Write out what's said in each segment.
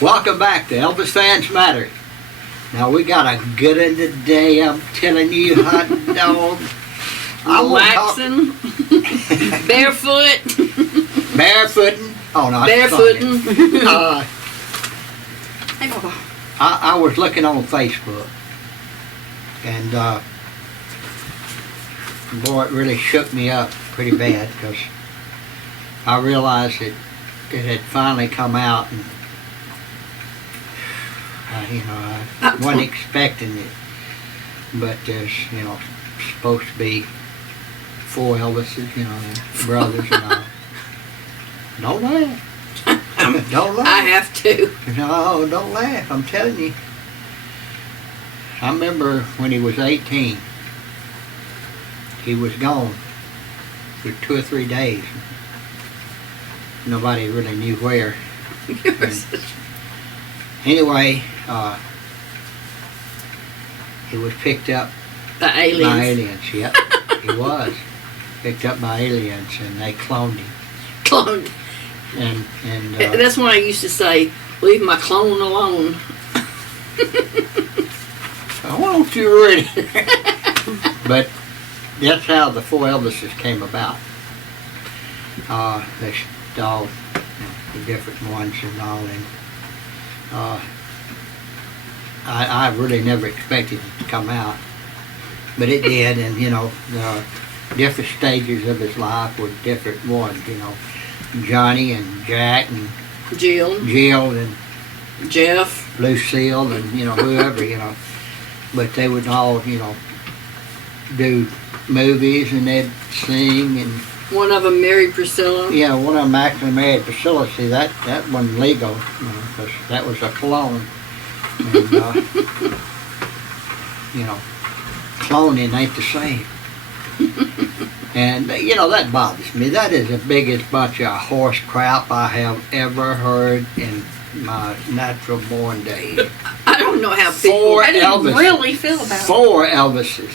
Welcome back to Elvis Fans Matter. Now we got a good one today, I'm telling you, hot dog. Relaxing, barefoot. Barefooting. Oh no, barefooting. I was looking on Facebook, and boy, it really shook me up pretty bad because I realized that it had finally come out, and I wasn't expecting it, but there's supposed to be 4 Elvises, brothers and all. Don't laugh. Don't laugh. I have to. No, don't laugh. I'm telling you. I remember when he was 18, he was gone for 2 or 3 days. Nobody really knew where. Anyway, he was picked up by aliens. By aliens, yep. He was picked up by aliens, and they cloned him. Cloned. And that's why I used to say, leave my clone alone. Why don't you read it? But that's how the 4 Elvises came about. They all the different ones and all, and I really never expected it to come out, but it did, and the different stages of his life were different ones, Johnny and Jack and Jill and Jeff, Lucille, and whoever, but they would all do movies, and they'd sing, and one of them married Priscilla. Yeah, one of them actually married Priscilla. See, that wasn't legal, because that was a clone. And, cloning ain't the same. And, that bothers me. That is the biggest bunch of horse crap I have ever heard in my natural born days. I don't know how people really feel about 4 Elvises.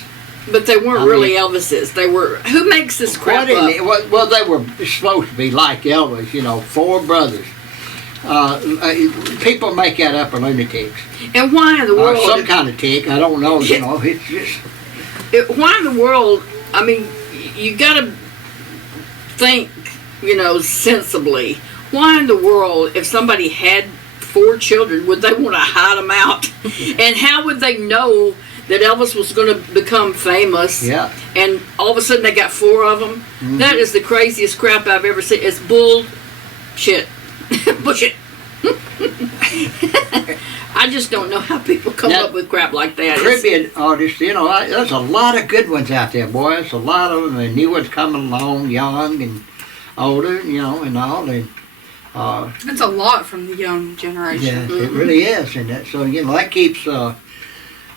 But they weren't really Elvises. They were. Who makes this crap up? Well, they were supposed to be like Elvis, 4 brothers. People make that up, are lunatics. And why in the world? Some kind of tick. I don't know. It's just. Why in the world? I mean, you got to think, sensibly. Why in the world, if somebody had 4 children, would they want to hide them out? And how would they know that Elvis was going to become famous? Yeah. And all of a sudden they got 4 of them? Mm-hmm. That is the craziest crap I've ever seen. It's bullshit. Bullshit. I just don't know how people come up with crap like that. Tribute artists, there's a lot of good ones out there, boy. There's a lot of them, and new ones coming along, young and older, and all. And it's a lot from the young generation. Yeah, it really is, and so that keeps.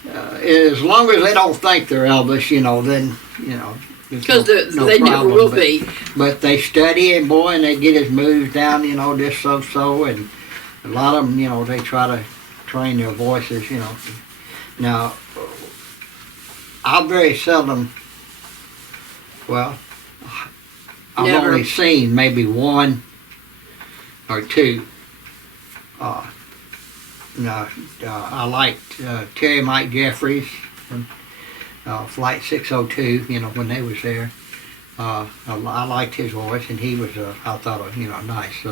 As long as they don't think they're Elvis, then because they never will be. But they study him, boy, and they get his moves down, just so, and a lot of them, they try to train their voices, Now, I very seldom, I've only seen maybe 1 or 2. I liked Terry Mike Jeffries from Flight 602, when they was there. I liked his voice, and he was, I thought, a nice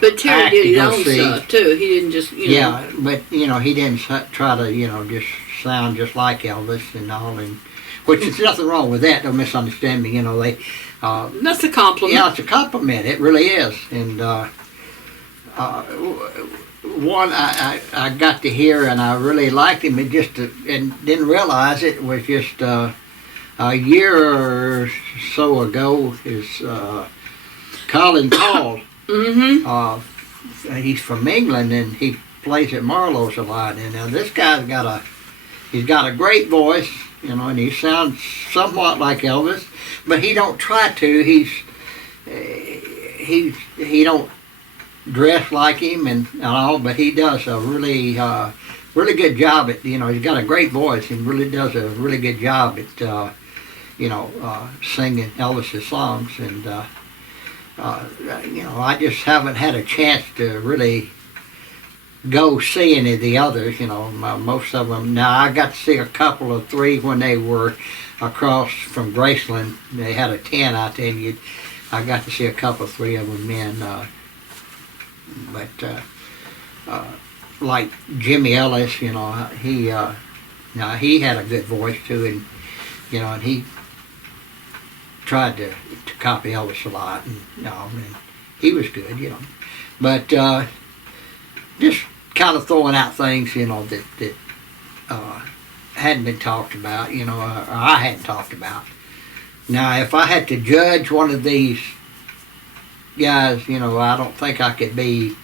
But Terry did his own stuff, too. He didn't just, Yeah, but, he didn't try to, just sound just like Elvis and all, and which is nothing wrong with that, don't misunderstand me, they... That's a compliment. Yeah, it's a compliment, it really is, and... one I got to hear, and I really liked him. And didn't realize it was just a year or so ago. Is Colin Paul? Mm-hmm. He's from England, and he plays at Marlowe's a lot. And this guy's got a great voice, and he sounds somewhat like Elvis, but he don't try to. He don't dress like him and all, but he does a really good job at, he's got a great voice and really does a really good job at, singing Elvis's songs. And I just haven't had a chance to really go see any of the others. Most of them. Now I got to see a couple of three when they were across from Graceland. They had a 10 out there, and I got to see a couple of three of them then. Like Jimmy Ellis, he had a good voice too, and and he tried to copy Elvis a lot, and he was good, But just kind of throwing out things, that hadn't been talked about, or I hadn't talked about. Now, if I had to judge one of these guys, I don't think I could be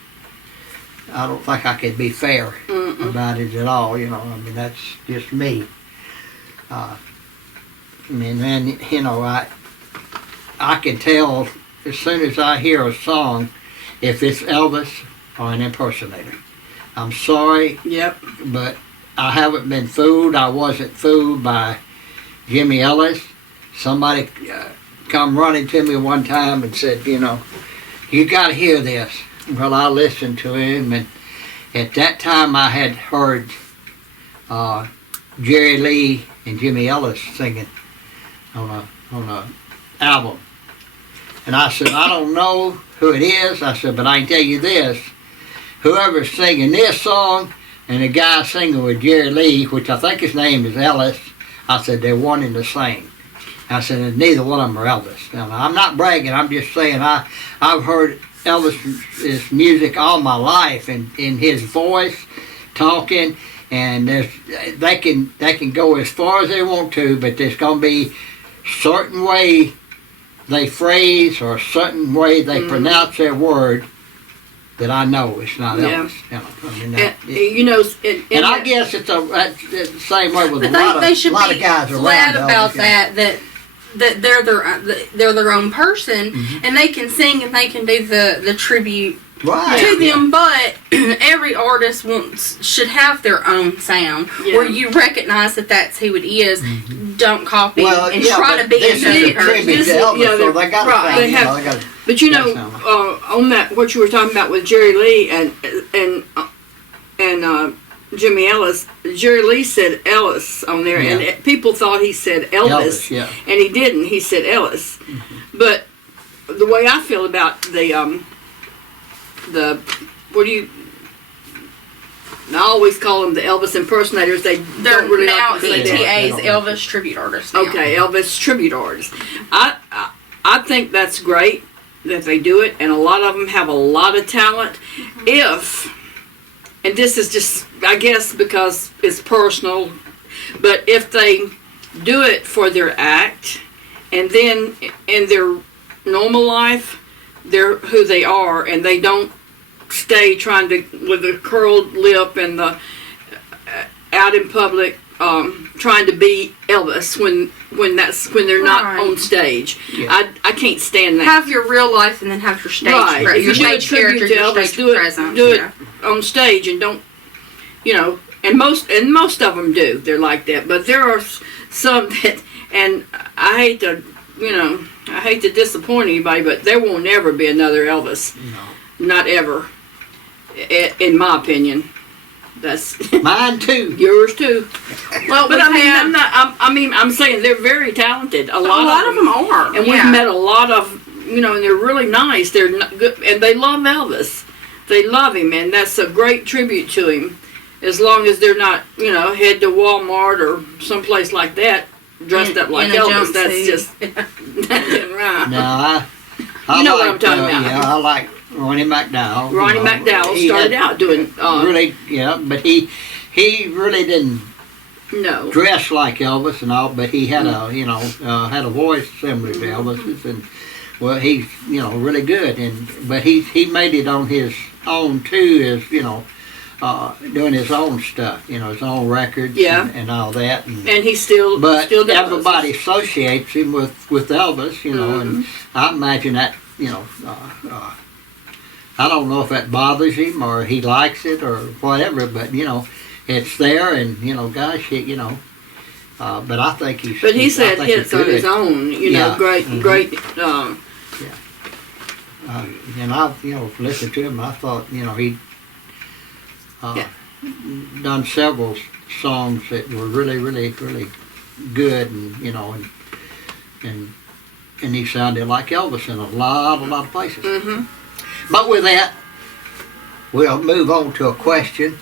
fair about it at all. That's just me. I can tell as soon as I hear a song if it's Elvis or an impersonator. I'm sorry. Yep. But I haven't been fooled. I wasn't fooled by Jimmy Ellis. Somebody come running to me one time and said, you got to hear this. Well, I listened to him, and at that time I had heard Jerry Lee and Jimmy Ellis singing on a album. And I said, I don't know who it is. I said, but I can tell you this. Whoever's singing this song and the guy singing with Jerry Lee, which I think his name is Ellis, I said, they're one and the same. I said, and neither one of them are Elvis. Now, I'm not bragging. I'm just saying I've heard Elvis's music all my life, and in his voice, talking, and they can go as far as they want to, but there's going to be certain way they phrase or a certain way they pronounce their word that I know it's not Elvis. And I guess it's the same way with a lot of guys around. They should be glad about that they're their own person, and they can sing and they can do the tribute to them. But every artist should have their own sound where you recognize that that's who it is. Don't copy and try to be another person. But on that, what you were talking about with Jerry Lee and Jimmy Ellis, Jerry Lee said Ellis on there, and people thought he said Elvis, and he didn't. He said Ellis. But the way I feel about I always call them the Elvis impersonators. They're don't really now like to say ETA's Elvis tribute artists. Now. Okay, Elvis tribute artists. I think that's great that they do it, and a lot of them have a lot of talent. And this is just, I guess, because it's personal, but if they do it for their act, and then in their normal life, they're who they are, and they don't stay trying to, with the curled lip and the out in public, trying to be Elvis when they're not on stage. Yeah. I can't stand that. Have your real life and then have your stage presence. Your stage character, your stage presence. Do it on stage, and don't, and most of them do. They're like that, but there are some that, and I hate to disappoint anybody, but there will never be another Elvis. No. Not ever. In my opinion. That's mine too. Yours too. Well, but I'm saying they're very talented. A lot of them are, and we've met a lot of, and they're really nice. They're good, and they love Elvis. They love him, and that's a great tribute to him. As long as they're not, head to Walmart or someplace like that, dressed up like Elvis. That's just that isn't right. No, I know what I'm talking about. Yeah, I like Ronnie Mcdowell. Ronnie Mcdowell started out doing really, but he really didn't dress like Elvis and all, but he had had a voice similar to Elvis's, and he's really good, but he made it on his own too, as doing his own stuff, his own records and all that, and he still does. Everybody associates him with Elvis, and I imagine that I don't know if that bothers him or he likes it or whatever, but it's there, and gosh, but I think he's. But he's had hits on his own, great. and I've, listened to him. I thought, he done several songs that were really, really, really good, and he sounded like Elvis in a lot of places. Mm-hmm. But with that, we'll move on to a question.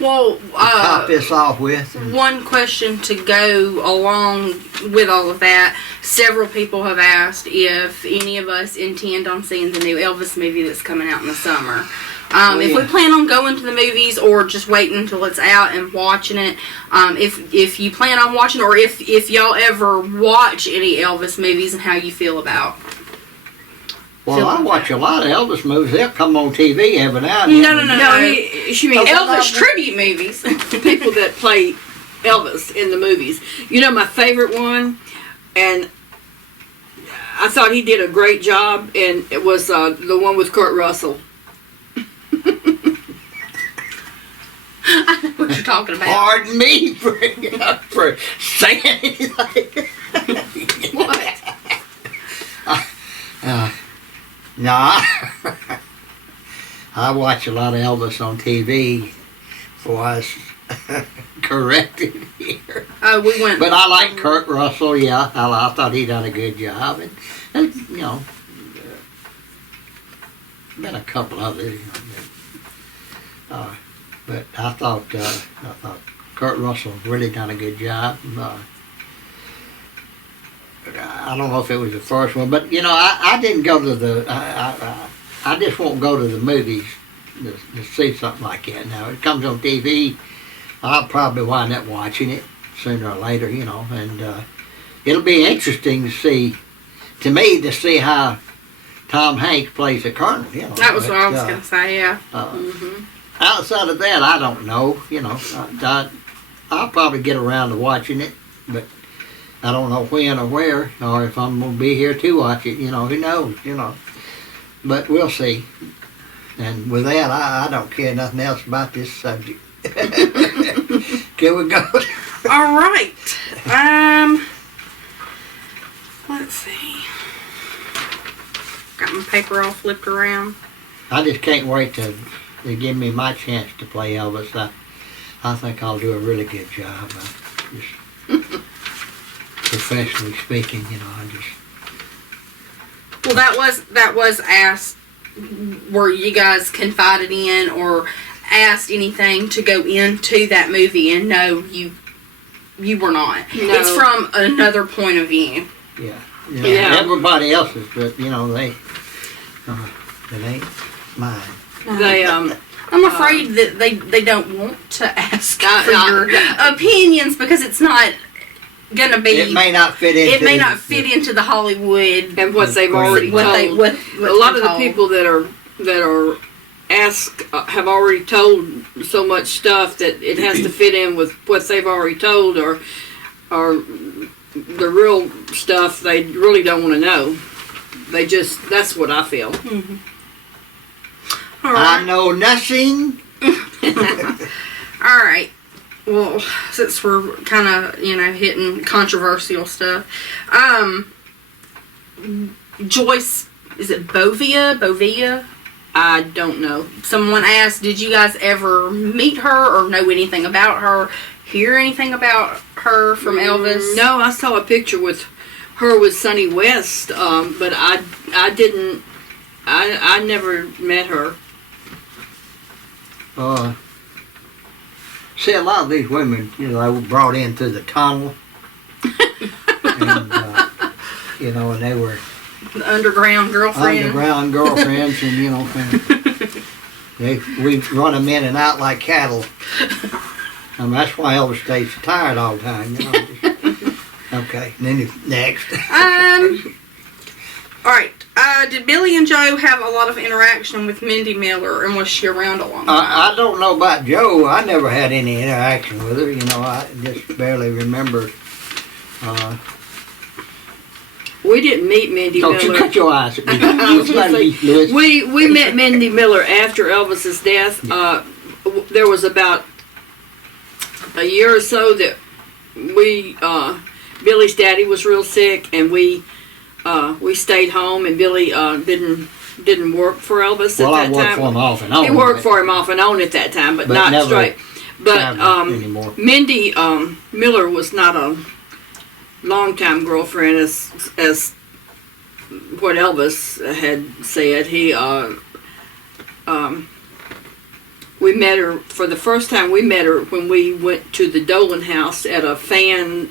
Well, To top this off with. one question to go along with all of that. Several people have asked if any of us intend on seeing the new Elvis movie that's coming out in the summer. If we plan on going to the movies or just waiting until it's out and watching it. If you plan on watching, or if y'all ever watch any Elvis movies and how you feel about. Well, I watch a lot of Elvis movies. They'll come on TV every now and then. No, she means Elvis tribute movies. people that play Elvis in the movies. My favorite one, and I thought he did a great job, and it was the one with Kurt Russell. I know what you're talking about. Pardon me for saying anything. What? No, I watch a lot of Elvis on TV before I was corrected here. We went. But I like Kurt Russell, yeah. I thought he done a good job. And been a couple others. But I thought Kurt Russell really done a good job. I don't know if it was the first one, but I didn't go to the. I just won't go to the movies to see something like that. Now it comes on TV, I'll probably wind up watching it sooner or later, and it'll be interesting to see how Tom Hanks plays the Colonel. That was what I was gonna say. Yeah. Outside of that, I don't know. I'll probably get around to watching it, but I don't know when or where, or if I'm going to be here to watch it. Who knows, But we'll see. And with that, I don't care nothing else about this subject. Can we go? All right. Let's see. Got my paper all flipped around. I just can't wait to give me my chance to play Elvis. I think I'll do a really good job. Professionally speaking, Well, that was asked. Were you guys confided in or asked anything to go into that movie? And no, you were not. No. It's from another point of view. Yeah. Yeah. Everybody else's, but it ain't mine. They I'm afraid that they don't want to ask for your opinions because it's not gonna be. It may not fit into. It may not fit into the Hollywood and what they've already told. A lot of the people that are asked have already told so much stuff that it has to fit in with what they've already told, or the real stuff they really don't want to know. That's what I feel. Mm-hmm. All right. I know nothing. All right. Well, since we're kind of, hitting controversial stuff, Joyce, is it Bovia? I don't know. Someone asked, did you guys ever meet her or know anything about her, hear anything about her from Elvis? No, I saw a picture with her with Sonny West, but I didn't, I never met her. See, a lot of these women, they were brought in through the tunnel, and and they were the underground girlfriends, and we run them in and out like cattle. That's why Elvis stays tired all the time. Okay, and then next. All right. Did Billy and Joe have a lot of interaction with Mindy Miller, and was she around a long time? I don't know about Joe. I never had any interaction with her. I just barely remember. We didn't meet Mindy Miller. Don't you cut your eyes at me. We met Mindy Miller after Elvis's death. There was about a year or so that Billy's daddy was real sick, and we stayed home, and Billy didn't didn't work for Elvis at Well, I that worked time. for him off and on. He worked for him off and on at that time, but not never straight. But anymore. Mindy Miller was not a longtime girlfriend as what Elvis had said. We met her for the first time. We met her when we went to the Dolan house at a fan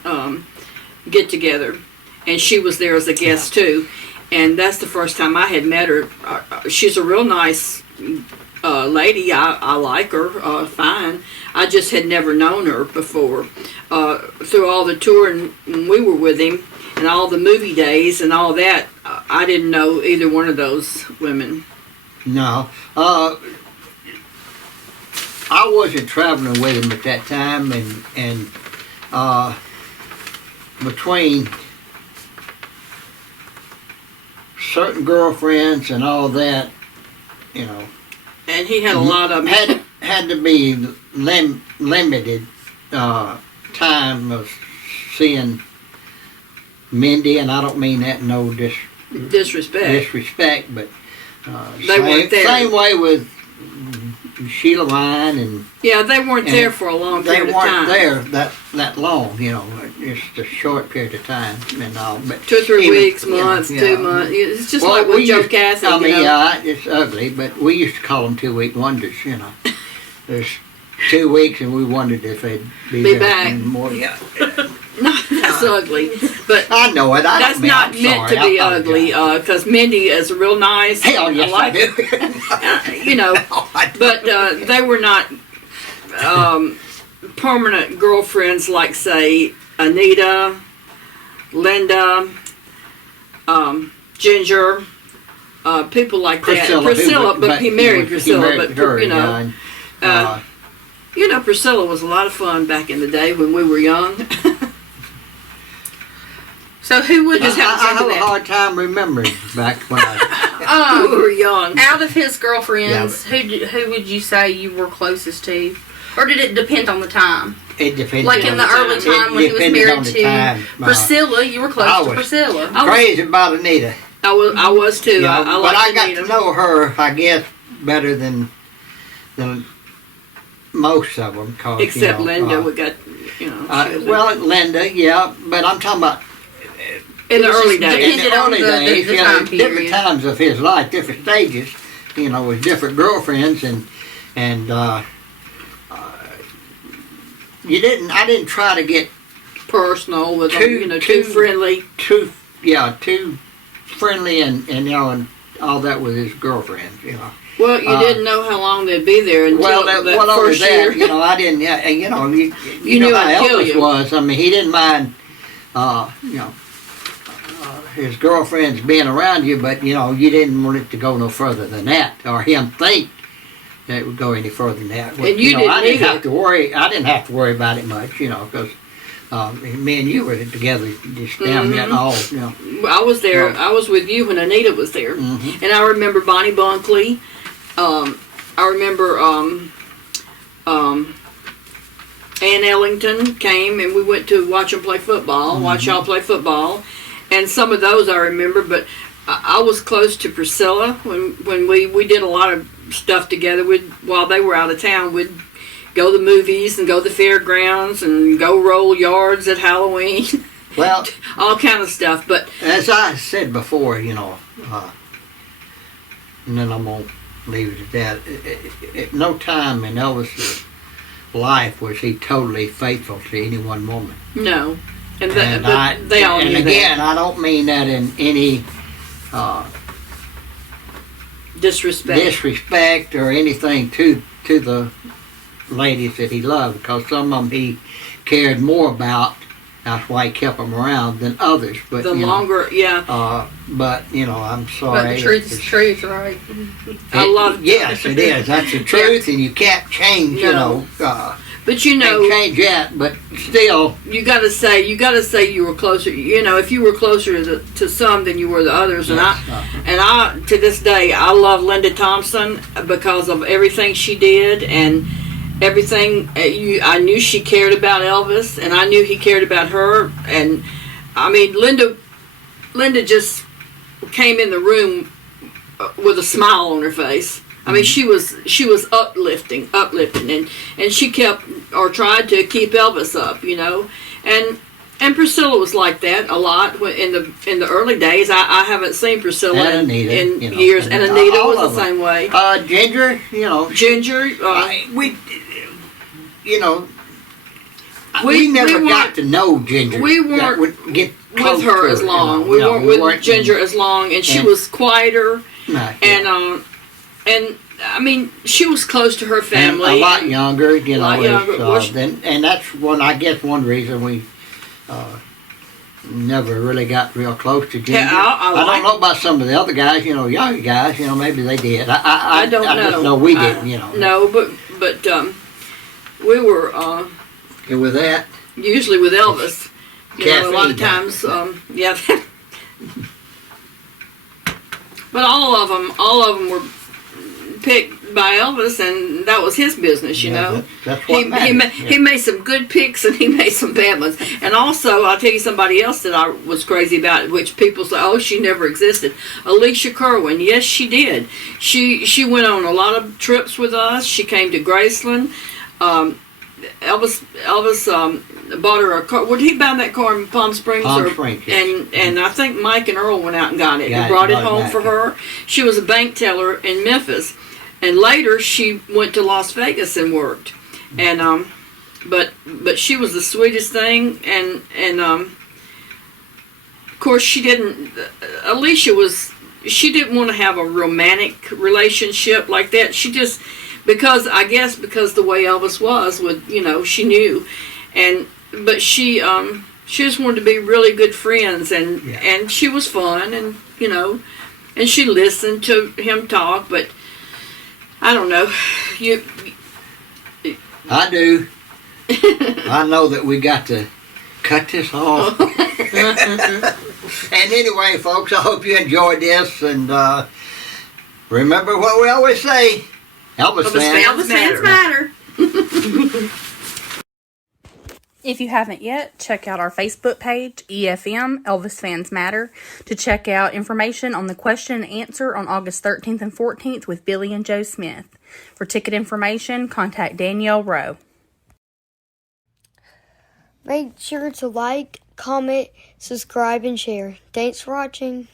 get together, and she was there as a guest too. And that's the first time I had met her. She's a real nice lady. I like her fine. I just had never known her before. Through all the touring we were with him and all the movie days and all that, I didn't know either one of those women. No. I wasn't traveling with him at that time, and between certain girlfriends and all that, you know. And he had a lot of had to be limited time of seeing Mindy, and I don't mean that no disrespect, but they weren't there. Same way with Sheila Vine and they weren't there for a long period of time. They weren't there that long, you know, just a short period of time and all. But 2 or 3 weeks, months, 2 months. It's just like with Joe Cathy. I mean, it's ugly, but we used to call them 2-week wonders, you know. There's 2 weeks and we wondered if they'd be back. More. Yeah. No, that's ugly. But I know it. That's not meant to be ugly, because Mindy is real nice. Hell yes, I do. You know, but they were not permanent girlfriends like, say, Anita, Linda, Ginger, people like that. Priscilla, but he married Priscilla. But you know, you know, Priscilla was a lot of fun back in the day when we were young. So who would just I have a hard time remembering back when we were young. Out of his girlfriends, who would you say you were closest to? Or did it depend on the time? It depended like in the early time when he was married to Priscilla, you were close to Priscilla. Crazy about Anita. I was too. You know, but I got Anita. to know her, I guess, better than most of them. Except Linda, we got, you know. Well, Linda, yeah, but I'm talking about in the early days. In the early days, you know, different times of his life, different stages, you know, with different girlfriends, and I didn't try to get personal with them, you know, too friendly. Too friendly and you know, and all that with his girlfriends, you know. Well, you didn't know how long they'd be there until that first year. You know, I didn't, you know, you knew know how I'd Elvis was. I mean, he didn't mind, you know, his girlfriends being around you, but, you know, you didn't want it to go no further than that, or him think that it would go any further than that. And you know, I didn't either. have to worry. I didn't have to worry about it much, you know, because me and you were together, just down there and all, you know. I was there. I was with you when Anita was there, and I remember Bonnie Bunkley. I remember Ann Ellington came, and we went to watch them play football, watch y'all play football, and some of those I remember. But I was close to Priscilla when we did a lot of stuff together. While they were out of town, we'd go to the movies and go to the fairgrounds and go roll yards at Halloween. Well, all kind of stuff. But as I said before, you know, and then I'm gonna leave it at that. At no time in Elvis's life was he totally faithful to any one woman. No, and they all knew again, that. I don't mean that in any disrespect or anything to the ladies that he loved, because some of them he cared more about. That's why he kept them around than others. But the longer, but you know, I'm sorry. But the truth is truth, right? I love. Yes, it is. That's the truth, and you can't change. You know. But you know, can't change that. But still, you got to say you were closer. You know, if you were closer to some than you were the others, and I to this day I love Linda Thompson because of everything she did and everything. I knew she cared about Elvis, and I knew he cared about her. And I mean, Linda just came in the room with a smile on her face. I mean, she was uplifting, and she kept or tried to keep Elvis up, and Priscilla was like that a lot in the early days. I haven't seen Priscilla in years, and Anita was the same way. Ginger, Ginger, we never got to know Ginger. We weren't get with her as long. We weren't with Ginger as long, and she was quieter. And I mean, she was close to her family. And a lot younger, and that's one reason we never really got real close to Ginger. Yeah, I don't know about some of the other guys, younger guys, maybe they did. I don't know. Just know we didn't, No, but we were and with that, usually with Elvis. A lot of times, But all of them were picked by Elvis, and that was his business, That's what matters. He made some good picks, and he made some bad ones. And also, I'll tell you somebody else that I was crazy about, which people say, oh, she never existed. Alicia Kerwin. Yes, she did. She went on a lot of trips with us. She came to Graceland. Elvis bought her a car. Would he buy that car in Palm Springs? Springs, yes. And I think Mike and Earl went out and got it and brought it home for her. She was a bank teller in Memphis, and later she went to Las Vegas and worked. And but she was the sweetest thing, and of course she didn't. Alicia she didn't want to have a romantic relationship like that. She just. Because the way Elvis was with, she knew, but she just wanted to be really good friends, and she was fun, and and she listened to him talk, but I don't know, I do. I know that we got to cut this off. And anyway, folks, I hope you enjoyed this, and remember what we always say. Elvis fans matter. If you haven't yet, check out our Facebook page, EFM, Elvis Fans Matter, to check out information on the question and answer on August 13th and 14th with Billy and Joe Smith. For ticket information, contact Danielle Rowe. Make sure to like, comment, subscribe, and share. Thanks for watching.